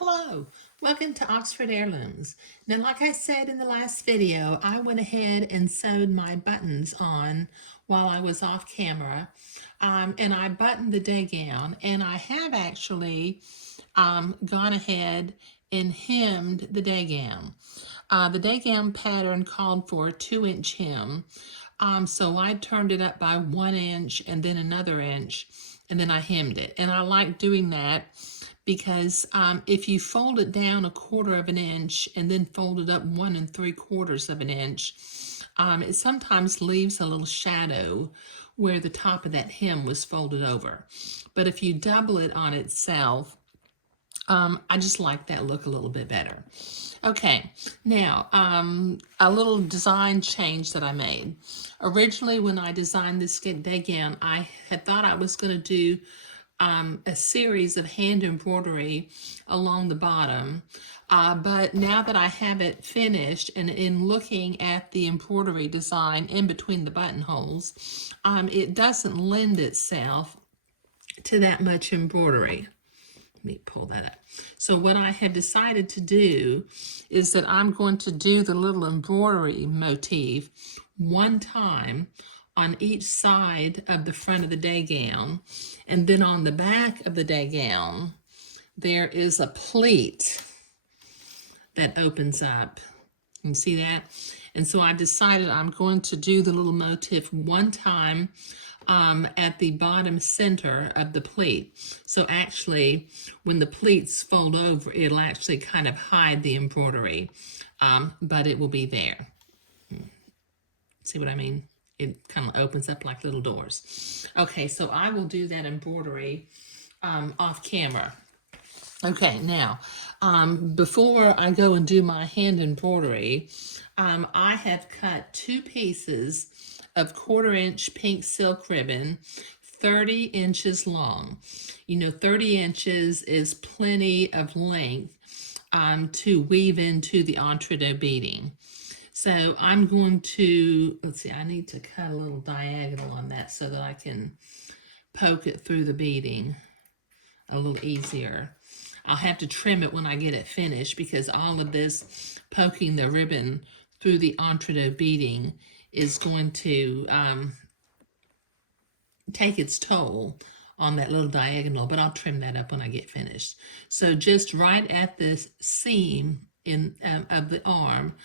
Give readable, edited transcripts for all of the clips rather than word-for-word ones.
Hello, welcome to Oxford Heirlooms. Now, like I said in the last video, I went ahead and sewed my buttons on while I was off camera, and I buttoned the day gown, and I have actually gone ahead and hemmed the day gown. The day gown pattern called for a 2-inch hem, so I turned it up by 1 inch and then another inch, and then I hemmed it. And I like doing that because if you fold it down 1/4 of an inch and then fold it up 1 3/4 of an inch, it sometimes leaves a little shadow where the top of that hem was folded over. But if you double it on itself, I just like that look a little bit better. Okay, now a little design change that I made. Originally, when I designed this day gown, I had thought I was going to do a series of hand embroidery along the bottom. But now that I have it finished and in looking at the embroidery design in between the buttonholes, it doesn't lend itself to that much embroidery. Let me pull that up. So what I have decided to do is that I'm going to do the little embroidery motif one time on each side of the front of the day gown, and then on the back of the day gown there is a pleat that opens up. You can see that? And so I decided I'm going to do the little motif one time at the bottom center of the pleat. So actually, when the pleats fold over, it'll actually kind of hide the embroidery, but it will be there. See what I mean? It kind of opens up like little doors. Okay, so I will do that embroidery off camera. Okay, now, before I go and do my hand embroidery, I have cut 2 pieces of 1/4 inch pink silk ribbon, 30 inches long. You know, 30 inches is plenty of length to weave into the entrecôte beading. So I'm going to, let's see, I need to cut a little diagonal on that so that I can poke it through the beading a little easier. I'll have to trim it when I get it finished because all of this poking the ribbon through the entrecôte beading is going to take its toll on that little diagonal, but I'll trim that up when I get finished. So just right at this seam of the arm,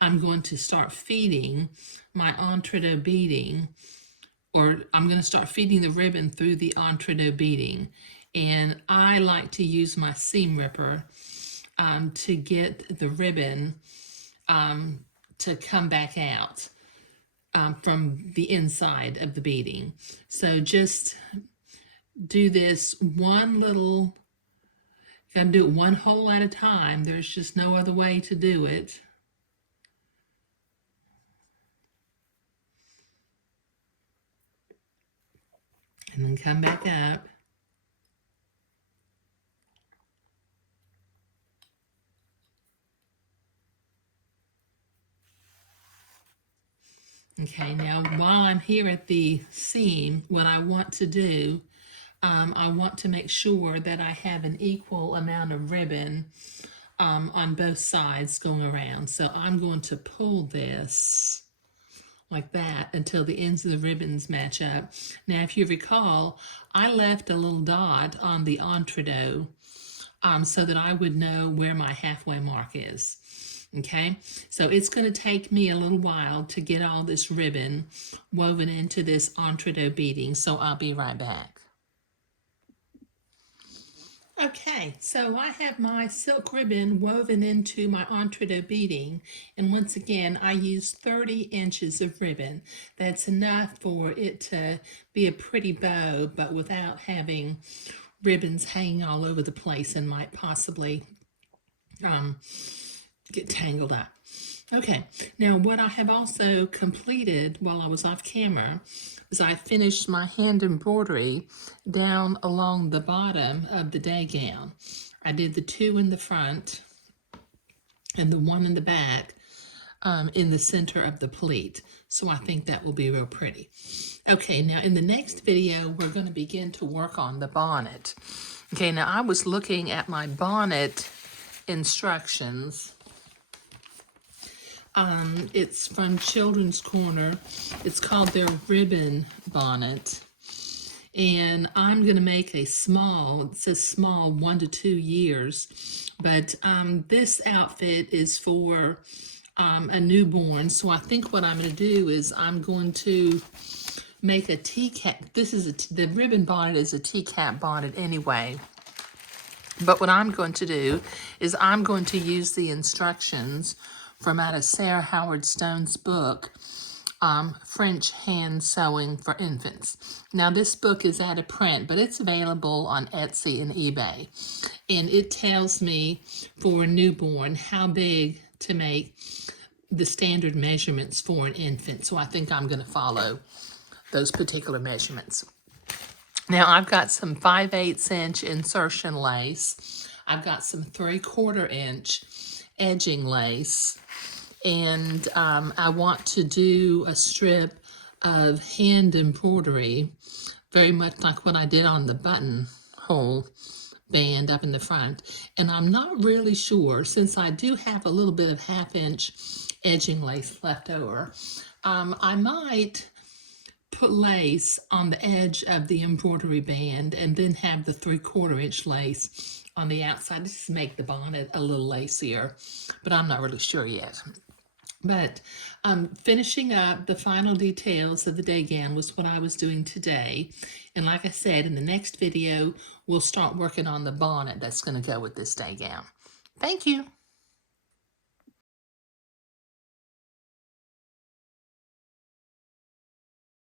I'm going to start feeding my entrecôte beading, or I'm going to start feeding the ribbon through the entrecôte beading. And I like to use my seam ripper to get the ribbon to come back out from the inside of the beading. So just do this one little, you gotta do it one hole at a time. There's just no other way to do it. And then come back up. Okay, now while I'm here at the seam, what I want to do, I want to make sure that I have an equal amount of ribbon on both sides going around. So I'm going to pull this like that until the ends of the ribbons match up. Now, if you recall, I left a little dot on the entrecôte so that I would know where my halfway mark is. Okay, so it's going to take me a little while to get all this ribbon woven into this entrecôte beading, so I'll be right back. Okay, so I have my silk ribbon woven into my entrecôte beading, and once again I used 30 inches of ribbon. That's enough for it to be a pretty bow, but without having ribbons hanging all over the place and might possibly get tangled up. Okay, now what I have also completed while I was off camera is I finished my hand embroidery down along the bottom of the day gown. I did the 2 in the front and the 1 in the back in the center of the pleat. So I think that will be real pretty. Okay, now in the next video, we're going to begin to work on the bonnet. Okay, now I was looking at my bonnet instructions. It's from Children's Corner. It's called their ribbon bonnet. And I'm going to make a small, it says small, 1 to 2 years. But this outfit is for a newborn. So I think what I'm going to do is I'm going to make a teacup. This is the ribbon bonnet is a teacup bonnet anyway. But what I'm going to do is I'm going to use the instructions from out of Sarah Howard Stone's book, French Hand Sewing for Infants. Now this book is out of print, but it's available on Etsy and eBay. And it tells me for a newborn how big to make the standard measurements for an infant. So I think I'm going to follow those particular measurements. Now I've got some 5/8 inch insertion lace. I've got some 3/4 inch edging lace. And I want to do a strip of hand embroidery, very much like what I did on the buttonhole band up in the front. And I'm not really sure, since I do have a little bit of 1/2 inch edging lace left over, I might put lace on the edge of the embroidery band and then have the 3/4 inch lace on the outside just to make the bonnet a little lacier, but I'm not really sure yet. But finishing up the final details of the day gown was what I was doing today. And like I said, in the next video, we'll start working on the bonnet that's going to go with this day gown. Thank you.